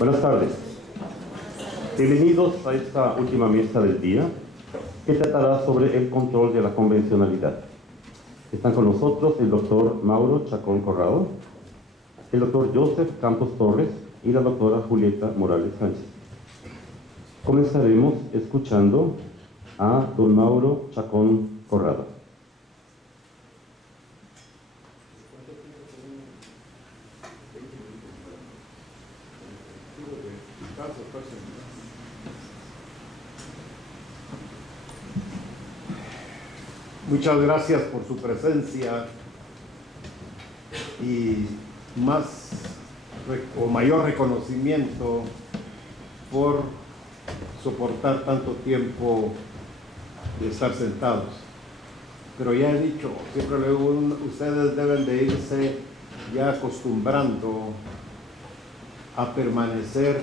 Buenas tardes. Bienvenidos a esta última mesa del día, que tratará sobre el control de la convencionalidad. Están con nosotros el doctor Mauro Chacón Corrado, el doctor Joseph Campos Torres y la doctora Julieta Morales Sánchez. Comenzaremos escuchando a don Mauro Chacón Corrado. Muchas gracias por su presencia y mayor reconocimiento por soportar tanto tiempo de estar sentados. Pero ya he dicho, siempre le digo, ustedes deben de irse ya acostumbrando a permanecer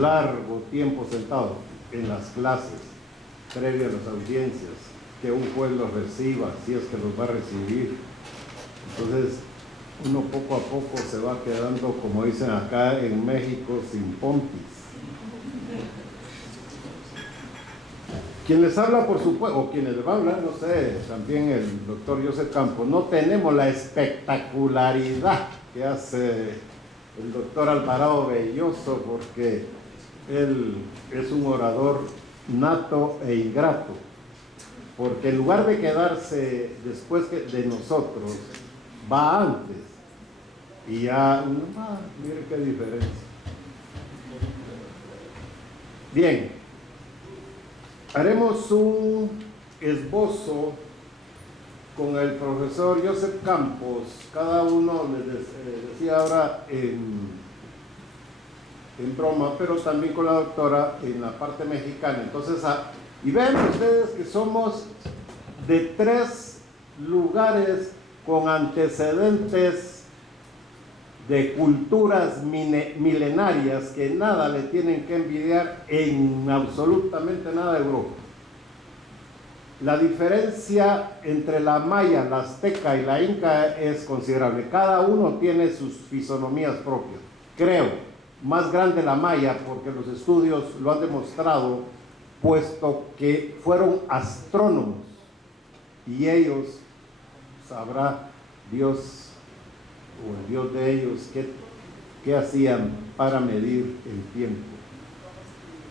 largo tiempo sentados en las clases, previo a las audiencias, que un juez los reciba, si es que los va a recibir. Entonces, uno poco a poco se va quedando, como dicen acá en México, sin pompis. Quien les habla, por supuesto, o quienes les va a hablar, no sé, también el doctor Joseph Campos, no tenemos la espectacularidad que hace el doctor Alvarado Belloso, porque él es un orador nato e ingrato, porque en lugar de quedarse después de nosotros, va antes, y ya, mire qué diferencia. Bien, haremos un esbozo con el profesor Joseph Campos. Cada uno les decía ahora en broma, pero también con la doctora en la parte mexicana. Entonces, y ven ustedes que somos de 3 lugares con antecedentes de culturas milenarias que nada le tienen que envidiar en absolutamente nada de Europa. La diferencia entre la maya, la azteca y la inca es considerable. Cada uno tiene sus fisonomías propias. Creo, más grande la maya, porque los estudios lo han demostrado, puesto que fueron astrónomos, y ellos, sabrá Dios, o el Dios de ellos, qué hacían para medir el tiempo.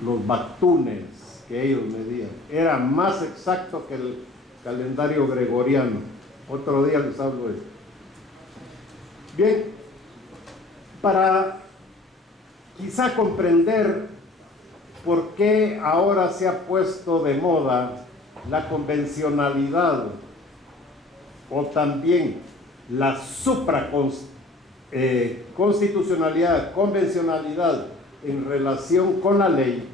Los batunes que ellos medían era más exacto que el calendario gregoriano. Otro día les hablo de eso. Bien, para quizá comprender por qué ahora se ha puesto de moda la convencionalidad, o también la supraconstitucionalidad, convencionalidad en relación con la ley,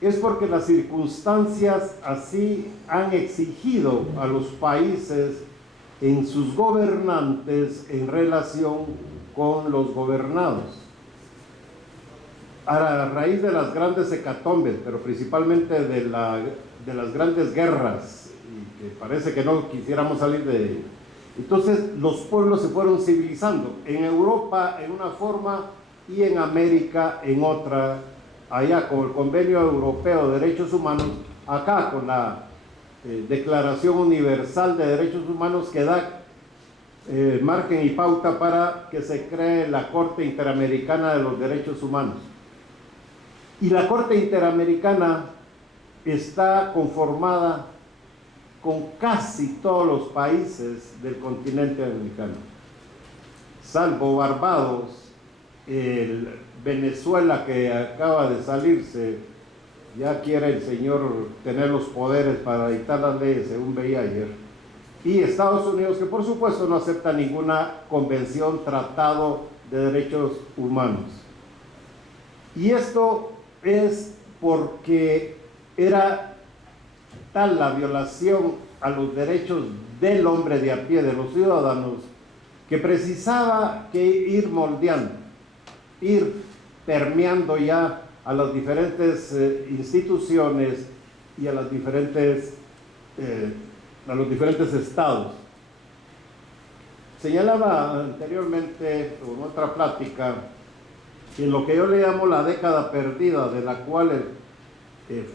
es porque las circunstancias así han exigido a los países en sus gobernantes en relación con los gobernados. A raíz de las grandes hecatombes, pero principalmente de las grandes guerras, y que parece que no quisiéramos salir de ello, entonces los pueblos se fueron civilizando, en Europa en una forma y en América en otra, allá con el Convenio Europeo de Derechos Humanos, acá con la Declaración Universal de Derechos Humanos, que da margen y pauta para que se cree la Corte Interamericana de los Derechos Humanos. Y la Corte Interamericana está conformada con casi todos los países del continente americano, salvo Barbados, Venezuela, que acaba de salirse, ya quiere el señor tener los poderes para dictar las leyes, según veía ayer, y Estados Unidos, que por supuesto no acepta ninguna convención, tratado de derechos humanos. Y esto es porque era tal la violación a los derechos del hombre de a pie, de los ciudadanos, que precisaba que ir moldeando, ir permeando ya a las diferentes instituciones y a los diferentes estados. Señalaba anteriormente en otra plática en lo que yo le llamo la década perdida, de la cual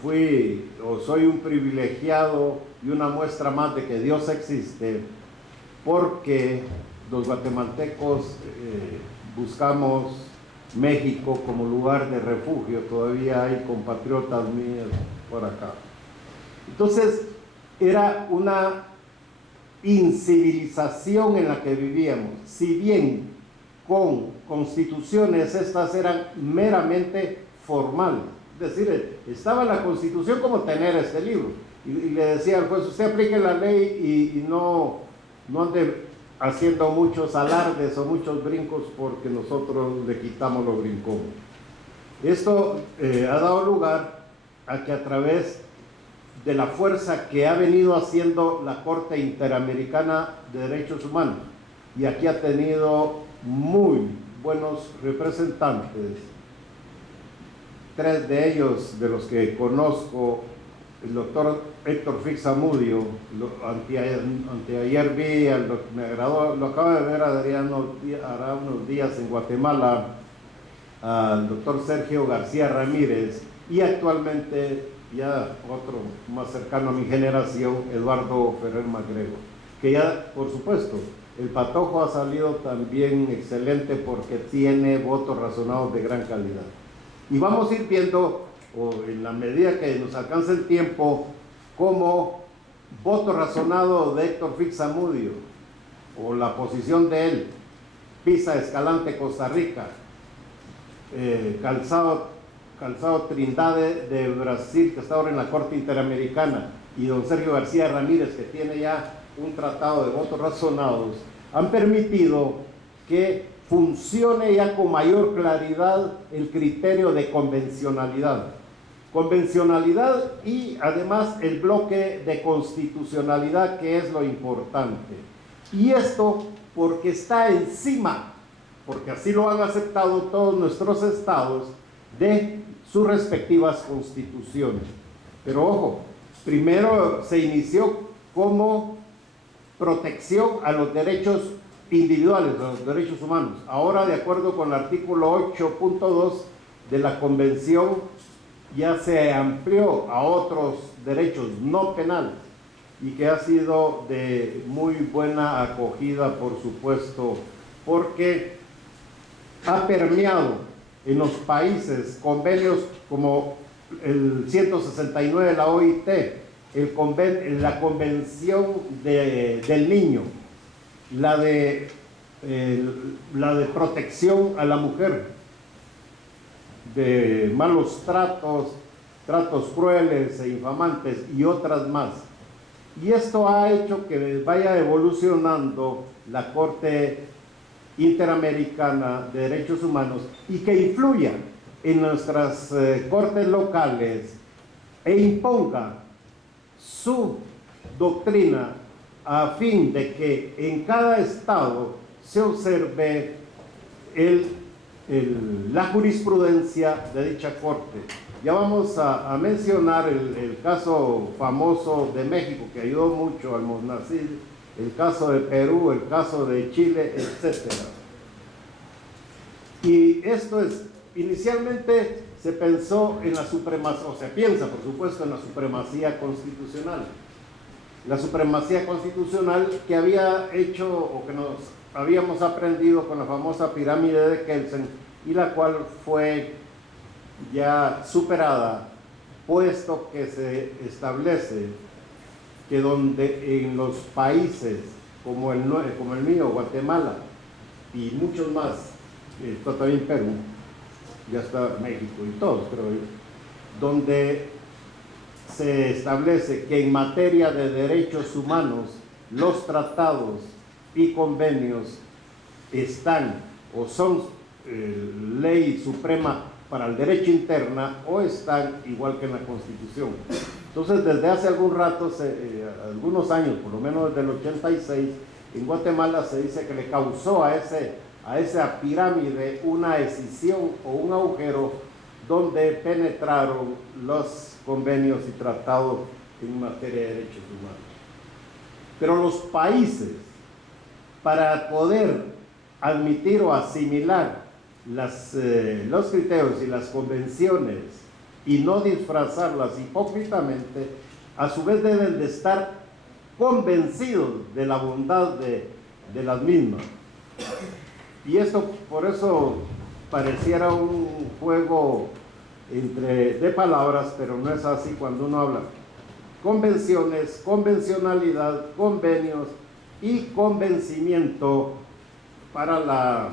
fui o soy un privilegiado y una muestra más de que Dios existe, porque los guatemaltecos buscamos México como lugar de refugio. Todavía hay compatriotas míos por acá. Entonces era una incivilización en la que vivíamos. Si bien con constituciones estas eran meramente formales, es decir, estaba la constitución como tener este libro, y le decía al juez: usted aplique la ley y no ande haciendo muchos alardes o muchos brincos, porque nosotros le quitamos los brincos. Esto ha dado lugar a que, a través de la fuerza que ha venido haciendo la Corte Interamericana de Derechos Humanos, y aquí ha tenido muy buenos representantes, 3 de ellos de los que conozco: el doctor Héctor Fixamudio, anteayer vi, me agradó, lo acabo de ver hará unos días en Guatemala, al doctor Sergio García Ramírez, y actualmente ya otro más cercano a mi generación, Eduardo Ferrer Magrego, que ya, por supuesto, el Patojo ha salido también excelente, porque tiene votos razonados de gran calidad. Y vamos a ir viendo, en la medida que nos alcance el tiempo, como voto razonado de Héctor Fixamudio, o la posición de él, Pisa Escalante, Costa Rica, Calzado Trindade de Brasil, que está ahora en la Corte Interamericana, y don Sergio García Ramírez, que tiene ya un tratado de votos razonados, han permitido que funcione ya con mayor claridad el criterio de convencionalidad. Convencionalidad y además el bloque de constitucionalidad, que es lo importante. Y esto porque está encima, porque así lo han aceptado todos nuestros estados, de sus respectivas constituciones. Pero ojo, primero se inició como protección a los derechos individuales, a los derechos humanos. Ahora, de acuerdo con el artículo 8.2 de la Convención, ya se amplió a otros derechos no penales, y que ha sido de muy buena acogida, por supuesto, porque ha permeado en los países convenios como el 169 de la OIT, la Convención del Niño, la de protección a la mujer de malos tratos crueles e infamantes, y otras más. Y esto ha hecho que vaya evolucionando la Corte Interamericana de Derechos Humanos, y que influya en nuestras cortes locales e imponga su doctrina, a fin de que en cada estado se observe la jurisprudencia de dicha corte. Ya vamos a mencionar el caso famoso de México, que ayudó mucho al Monacil, el caso de Perú, el caso de Chile, etc. Y esto es, inicialmente se pensó en la supremacía, o se piensa, por supuesto, en la supremacía constitucional. La supremacía constitucional que había hecho, o que nos habíamos aprendido con la famosa pirámide de Kelsen, y la cual fue ya superada, puesto que se establece que donde en los países como el mío, Guatemala, y muchos más, está también Perú, ya está México y todos, creo yo, donde se establece que en materia de derechos humanos los tratados y convenios están o son ley suprema para el derecho interna, o están igual que en la Constitución. Entonces, desde hace algún rato, algunos años, por lo menos desde el 86, en Guatemala se dice que le causó a esa pirámide una escisión o un agujero, donde penetraron los convenios y tratados en materia de derechos humanos. Pero los países, para poder admitir o asimilar los criterios y las convenciones y no disfrazarlas hipócritamente, a su vez deben de estar convencidos de la bondad de las mismas. Y esto, por eso pareciera un juego de palabras, pero no es así cuando uno habla. Convenciones, convencionalidad, convenios y convencimiento para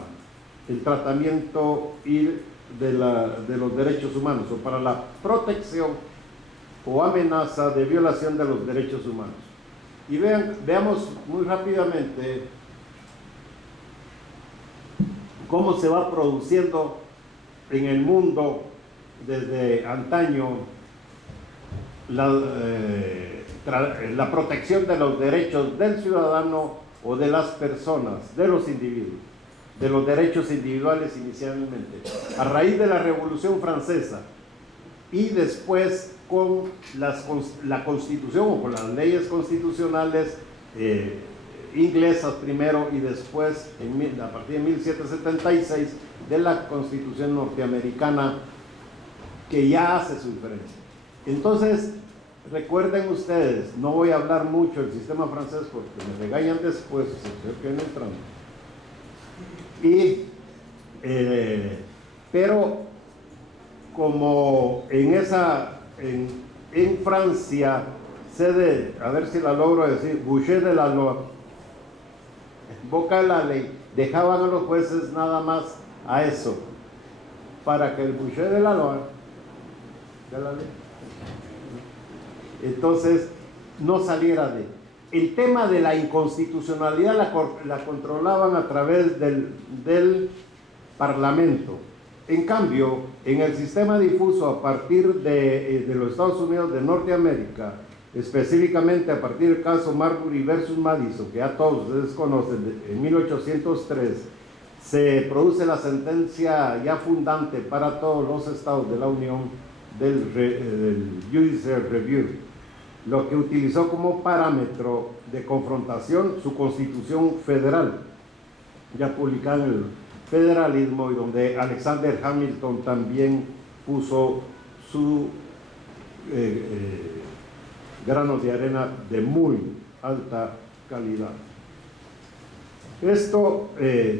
el tratamiento de los derechos humanos, o para la protección o amenaza de violación de los derechos humanos. Y veamos muy rápidamente cómo se va produciendo en el mundo desde antaño la protección de los derechos del ciudadano o de las personas, de los individuos, de los derechos individuales inicialmente, a raíz de la Revolución Francesa y después con la Constitución o con las leyes constitucionales inglesas primero y después, a partir de 1776, de la Constitución norteamericana, que ya hace su diferencia. Entonces, recuerden ustedes, no voy a hablar mucho del sistema francés porque me regañan después, se quedan entrando. Pero como en Francia a ver si la logro decir, boucher de la loi, boca de la ley, dejaban a los jueces nada más a eso, para que el boucher de la loi, de la ley, entonces no saliera de. El tema de la inconstitucionalidad la controlaban a través del Parlamento. En cambio, en el sistema difuso a partir de los Estados Unidos de Norteamérica, específicamente a partir del caso Marbury versus Madison, que ya todos ustedes conocen, en 1803, se produce la sentencia ya fundante para todos los estados de la Unión del Judicial Review, lo que utilizó como parámetro de confrontación su Constitución Federal, ya publicada en el federalismo, y donde Alexander Hamilton también puso su granos de arena de muy alta calidad. Esto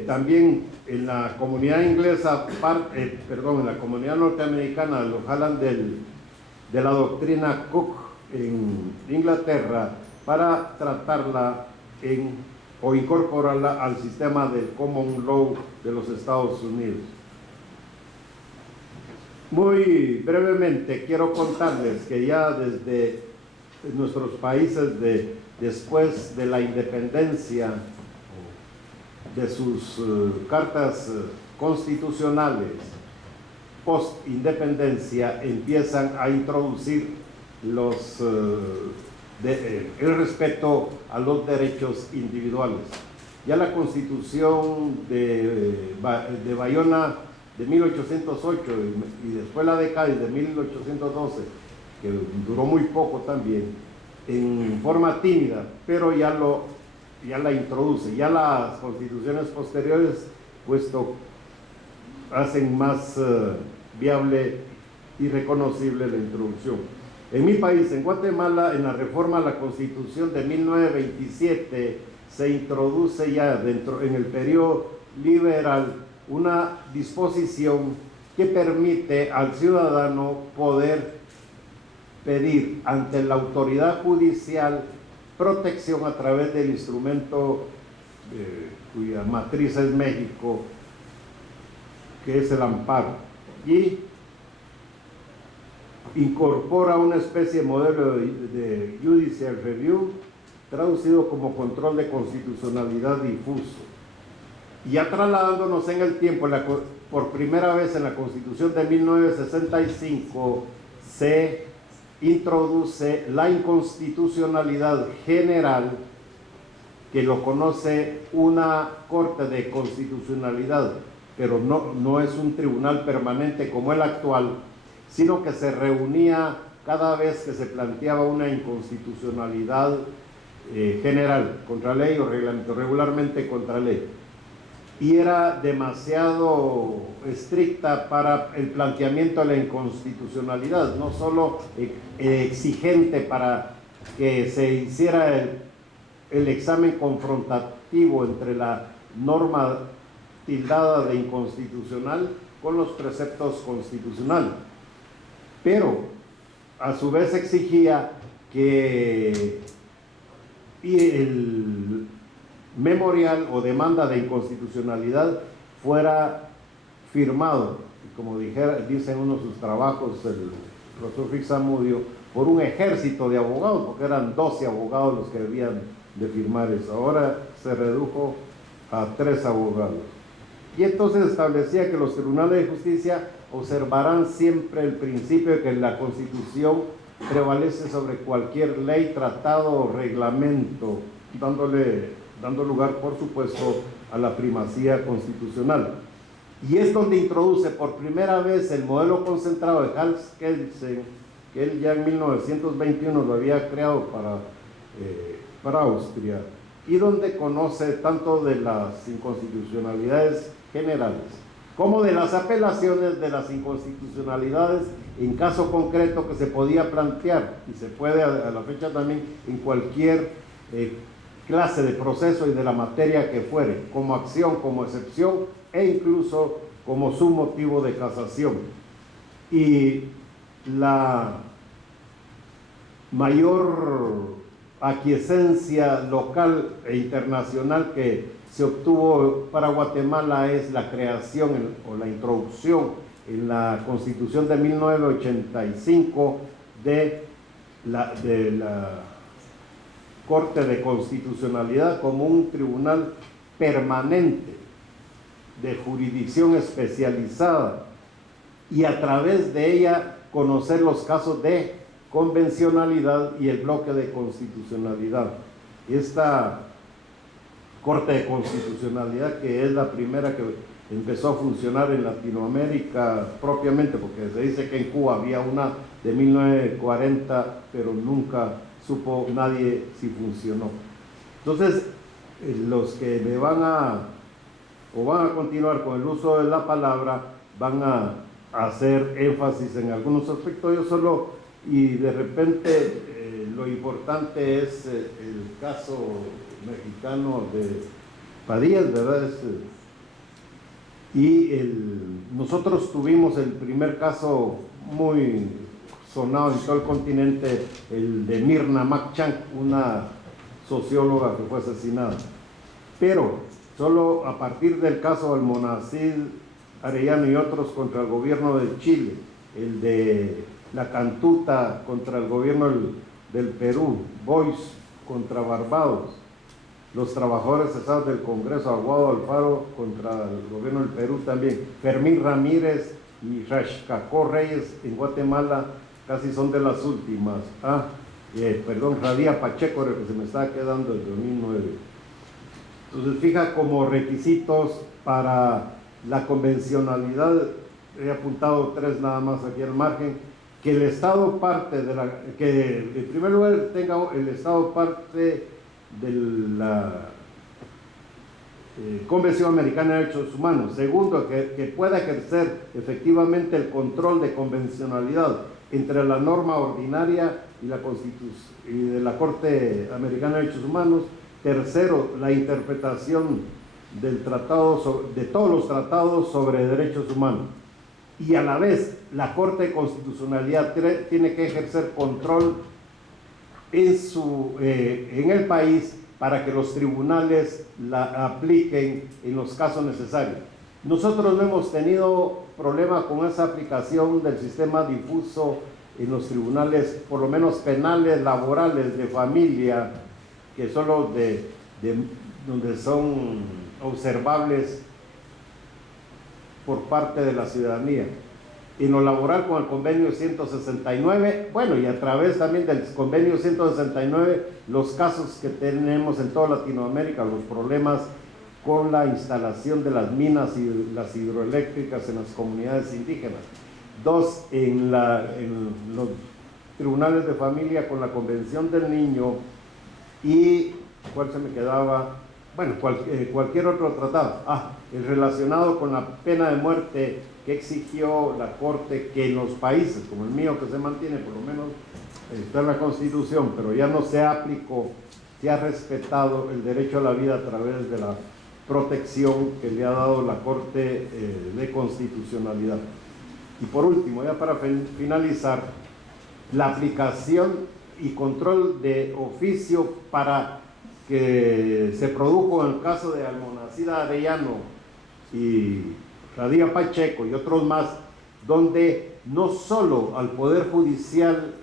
también en la comunidad inglesa, en la comunidad norteamericana lo jalan de la doctrina Cook en Inglaterra para tratarla o incorporarla al sistema del Common Law de los Estados Unidos. Muy brevemente quiero contarles que ya desde nuestros países después de la independencia, de sus cartas constitucionales, post-independencia, empiezan a introducir el respeto a los derechos individuales. Ya la Constitución de Bayona de 1808 y después la de Cádiz de 1812, que duró muy poco también, en forma tímida, pero ya la introduce. Ya las constituciones posteriores, puesto, hacen más viable y reconocible la introducción. En mi país, en Guatemala, en la reforma a la Constitución de 1927, se introduce ya en el periodo liberal una disposición que permite al ciudadano poder pedir ante la autoridad judicial protección a través del instrumento cuya matriz es México, que es el amparo, y incorpora una especie de modelo de Judicial Review, traducido como control de constitucionalidad difuso. Y ya trasladándonos en el tiempo, por primera vez en la Constitución de 1965 se introduce la inconstitucionalidad general, que lo conoce una Corte de Constitucionalidad, pero no es un tribunal permanente como el actual, sino que se reunía cada vez que se planteaba una inconstitucionalidad general, contra ley o reglamento, regularmente contra ley. y era demasiado estricta para el planteamiento de la inconstitucionalidad, no solo exigente para que se hiciera el examen confrontativo entre la norma tildada de inconstitucional con los preceptos constitucionales, pero a su vez exigía que el memorial o demanda de inconstitucionalidad fuera firmado, como dicen uno de sus trabajos, el profesor Rick Zamudio, por un ejército de abogados, porque eran 12 abogados los que debían de firmar eso. Ahora se redujo a 3 abogados. Y entonces establecía que los tribunales de justicia observarán siempre el principio de que la Constitución prevalece sobre cualquier ley, tratado o reglamento, dando lugar, por supuesto, a la primacía constitucional. Y es donde introduce por primera vez el modelo concentrado de Hans Kelsen, que él ya en 1921 lo había creado para Austria, y donde conoce tanto de las inconstitucionalidades generales como de las apelaciones de las inconstitucionalidades en caso concreto que se podía plantear, y se puede a la fecha también en cualquier clase de proceso y de la materia que fuere, como acción, como excepción e incluso como su motivo de casación. Y la mayor aquiescencia local e internacional que se obtuvo para Guatemala es la creación o la introducción en la Constitución de 1985 de la Corte de Constitucionalidad como un tribunal permanente de jurisdicción especializada, y a través de ella conocer los casos de convencionalidad y el bloque de constitucionalidad. Esta Corte de Constitucionalidad, que es la primera que empezó a funcionar en Latinoamérica propiamente, porque se dice que en Cuba había una de 1940, pero nunca supo nadie si funcionó. Entonces, los que me van a continuar con el uso de la palabra van a hacer énfasis en algunos aspectos. Yo solo, y de repente lo importante es el caso mexicano de Padillas, ¿verdad? Nosotros tuvimos el primer caso muy sonado en todo el continente, el de Mirna Machan, una socióloga que fue asesinada. Pero solo a partir del caso Almonacid Arellano y otros contra el gobierno de Chile, el de La Cantuta contra el gobierno del Perú, Boyce contra Barbados, los trabajadores cesados del Congreso, Aguado Alfaro contra el gobierno del Perú también, Fermín Ramírez y Rashcacó Reyes en Guatemala, casi son de las últimas. Radía Pacheco, que se me estaba quedando en 2009. Entonces, fija como requisitos para la convencionalidad, he apuntado 3 nada más aquí al margen: que el Estado que en primer lugar tenga el Estado parte de la Convención Americana de Derechos Humanos. Segundo, que pueda ejercer efectivamente el control de convencionalidad entre la norma ordinaria y de la Corte Americana de Derechos Humanos. Tercero, la interpretación de todos los tratados sobre derechos humanos. Y a la vez, la Corte de Constitucionalidad tiene que ejercer control en el país para que los tribunales la apliquen en los casos necesarios. Nosotros no hemos tenido problema con esa aplicación del sistema difuso en los tribunales, por lo menos penales, laborales, de familia, que son los donde son observables por parte de la ciudadanía. En lo laboral, con el convenio 169, bueno, y a través también del convenio 169, los casos que tenemos en toda Latinoamérica, los problemas con la instalación de las minas y las hidroeléctricas en las comunidades indígenas. 2, en los tribunales de familia con la Convención del Niño, y ¿cuál se me quedaba? Bueno, cualquier otro tratado. el relacionado con la pena de muerte que exigió la Corte, que en los países como el mío, que se mantiene, por lo menos está en la Constitución, pero ya no se aplicó, se ha respetado el derecho a la vida a través de la protección que le ha dado la Corte de Constitucionalidad. Y por último, ya para finalizar, la aplicación y control de oficio para que se produjo en el caso de Almonacida Arellano y Radilla Pacheco y otros más, donde no solo al Poder Judicial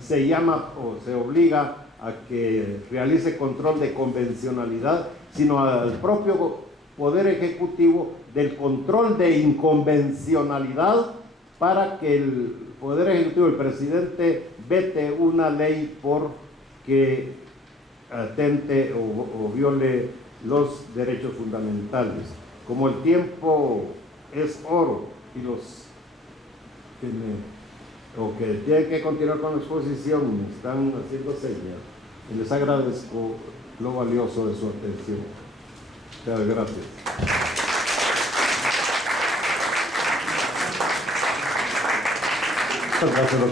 se llama o se obliga a que realice control de convencionalidad, sino al propio Poder Ejecutivo del control de inconvencionalidad, para que el Poder Ejecutivo, el presidente, vete una ley porque atente o viole los derechos fundamentales. Como el tiempo es oro y los que tienen que continuar con la exposición me están haciendo señas, y les agradezco lo valioso de su atención. Muchas gracias. Muchas gracias, doctor.